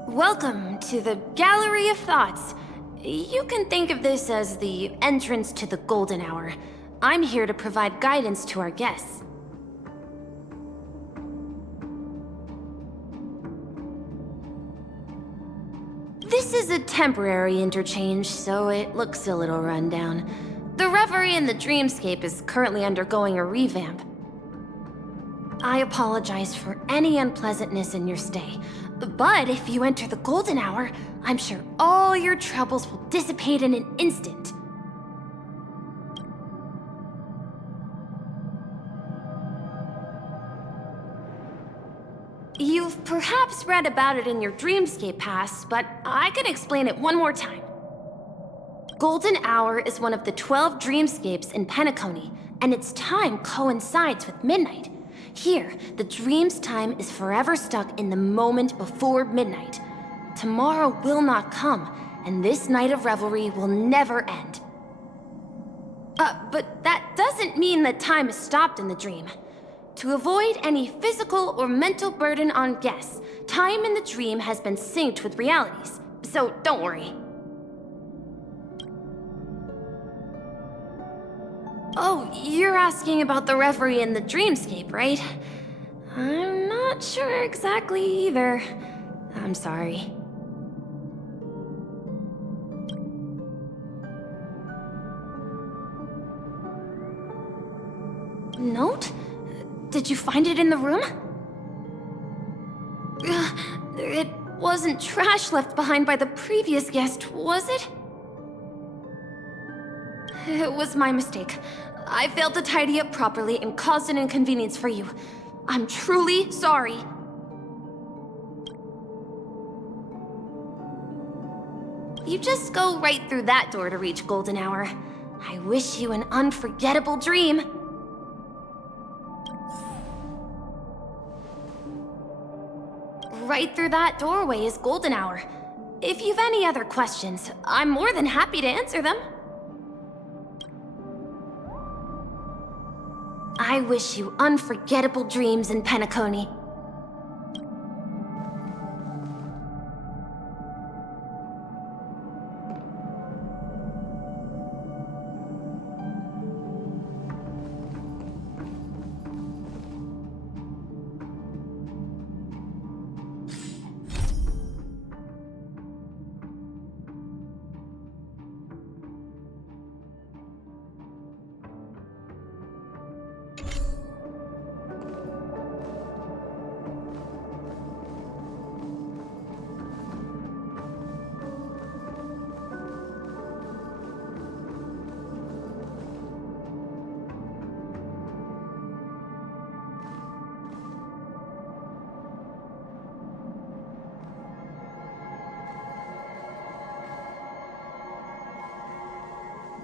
Welcome to the Gallery of Thoughts. You can think of this as the entrance to the Golden Hour. I'm here to provide guidance to our guests. This is a temporary interchange, so it looks a little rundown. The Reverie in the Dreamscape is currently undergoing a revamp. I apologize for any unpleasantness in your stay, but if you enter the Golden Hour, I'm sure all your troubles will dissipate in an instant. You've perhaps read about it in your Dreamscape past, but I can explain it one more time. Golden Hour is one of the 12 dreamscapes in Penacony, and its time coincides with midnight. Here, the dream's time is forever stuck in the moment before midnight. Tomorrow will not come, and this night of revelry will never end. But that doesn't mean that time is stopped in the dream. To avoid any physical or mental burden on guests, time in the dream has been synced with realities, so don't worry. You're asking about the reverie in the dreamscape, right? I'm not sure exactly either. I'm sorry. Note? Did you find it in the room? It wasn't trash left behind by the previous guest, was it? It was my mistake. I failed to tidy up properly and caused an inconvenience for you. I'm truly sorry. You just go right through that door to reach Golden Hour. I wish you an unforgettable dream. Right through that doorway is Golden Hour. If you've any other questions, I'm more than happy to answer them. I wish you unforgettable dreams in Penacony.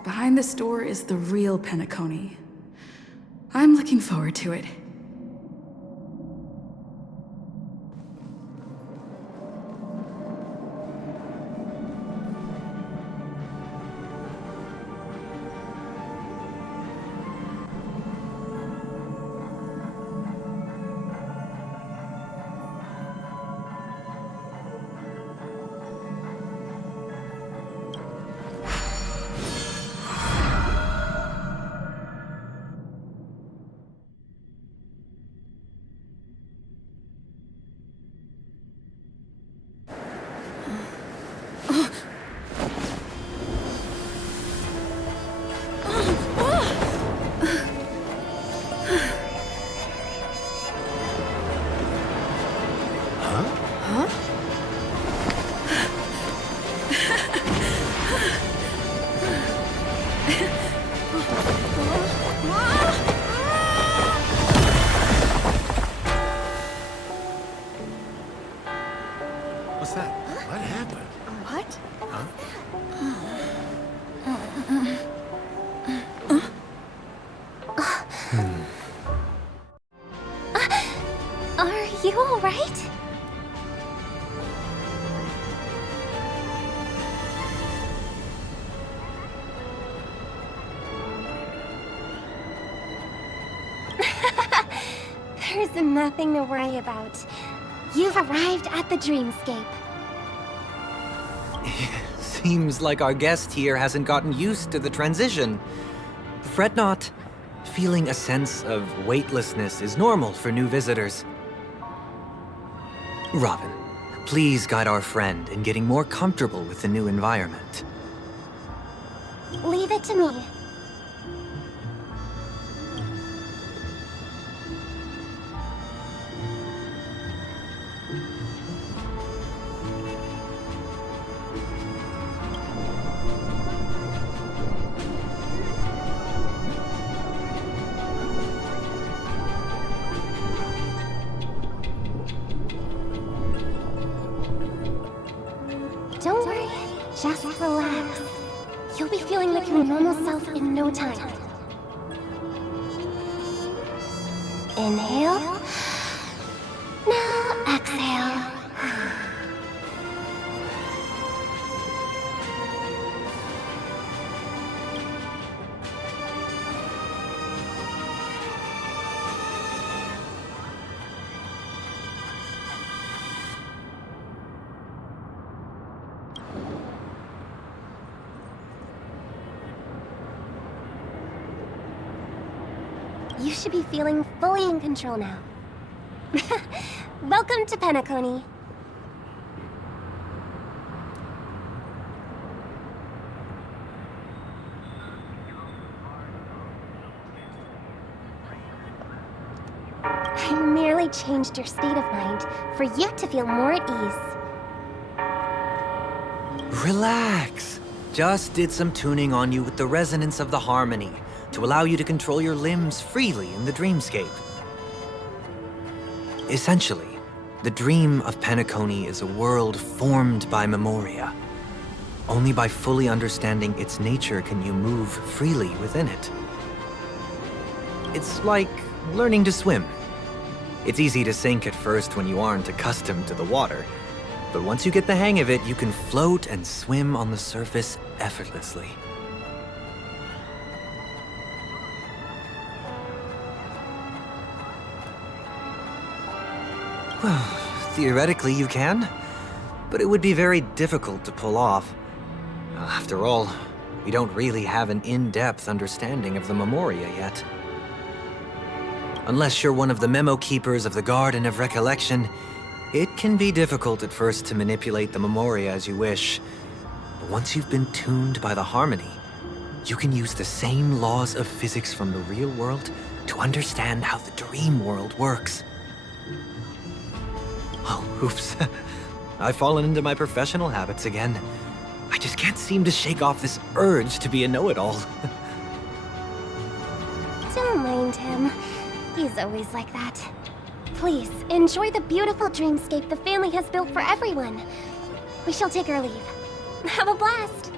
Behind this door is the real Penacony. I'm looking forward to it. What's that? What happened? What? Huh? Are you alright? There's nothing to worry about. You've arrived at the dreamscape. Seems like our guest here hasn't gotten used to the transition. Fret not. Feeling a sense of weightlessness is normal for new visitors. Robin, please guide our friend in getting more comfortable with the new environment. Leave it to me. Don't worry, just relax. You'll be feeling like your normal self in no time. Inhale. Now exhale. You should be feeling fully in control now. Welcome to Penacony. I merely changed your state of mind for you to feel more at ease. Relax. Just did some tuning on you with the resonance of the harmony to allow you to control your limbs freely in the dreamscape. Essentially, the dream of Penacony is a world formed by memoria. Only by fully understanding its nature can you move freely within it. It's like learning to swim. It's easy to sink at first when you aren't accustomed to the water, but once you get the hang of it, you can float and swim on the surface effortlessly. Well, theoretically you can, but it would be very difficult to pull off. After all, we don't really have an in-depth understanding of the memoria yet. Unless you're one of the memo keepers of the Garden of Recollection, it can be difficult at first to manipulate the memoria as you wish. But once you've been tuned by the harmony, you can use the same laws of physics from the real world to understand how the dream world works. Oh, oops. I've fallen into my professional habits again. I just can't seem to shake off this urge to be a know-it-all. Don't mind him. He's always like that. Please, enjoy the beautiful dreamscape the family has built for everyone. We shall take our leave. Have a blast!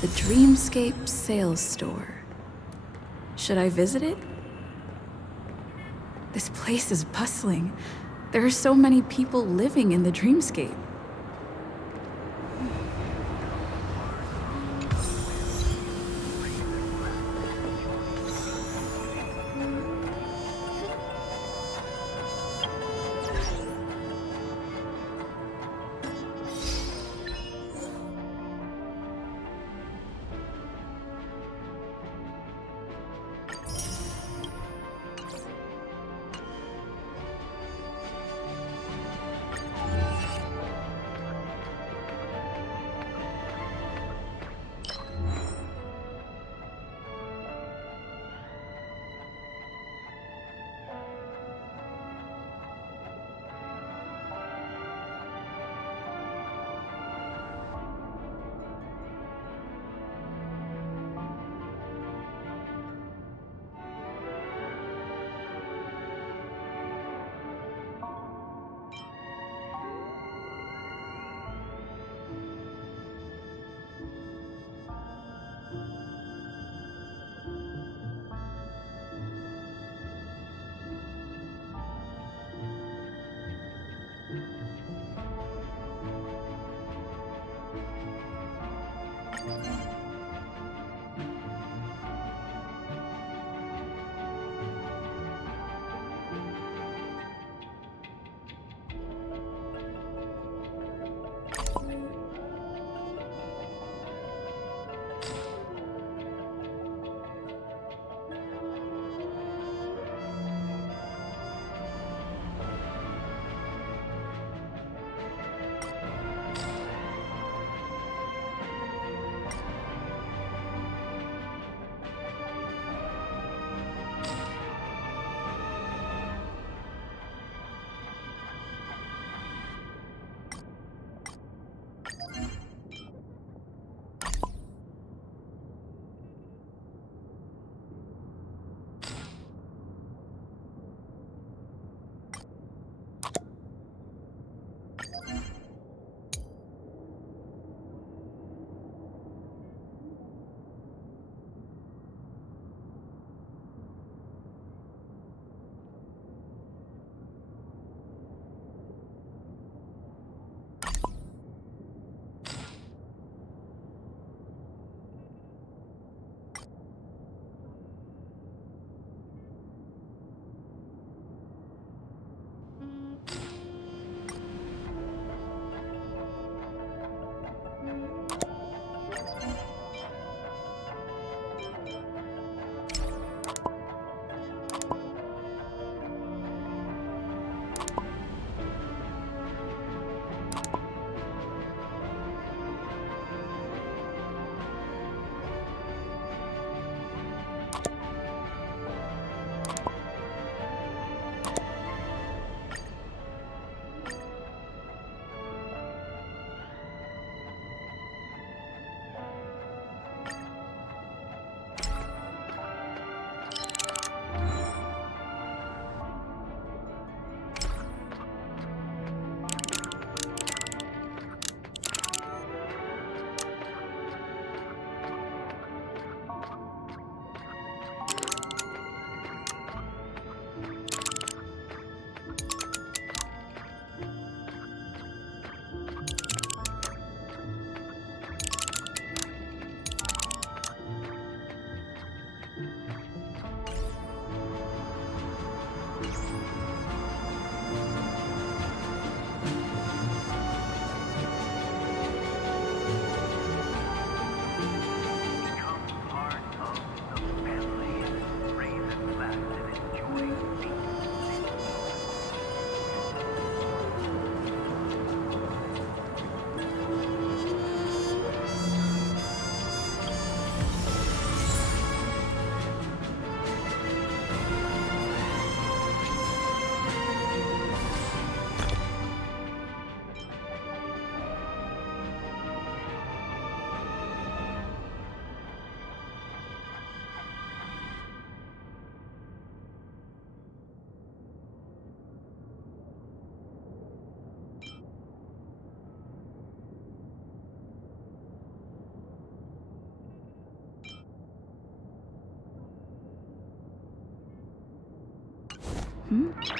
The Dreamscape Sales Store. Should I visit it? This place is bustling. There are so many people living in the Dreamscape. Hmm.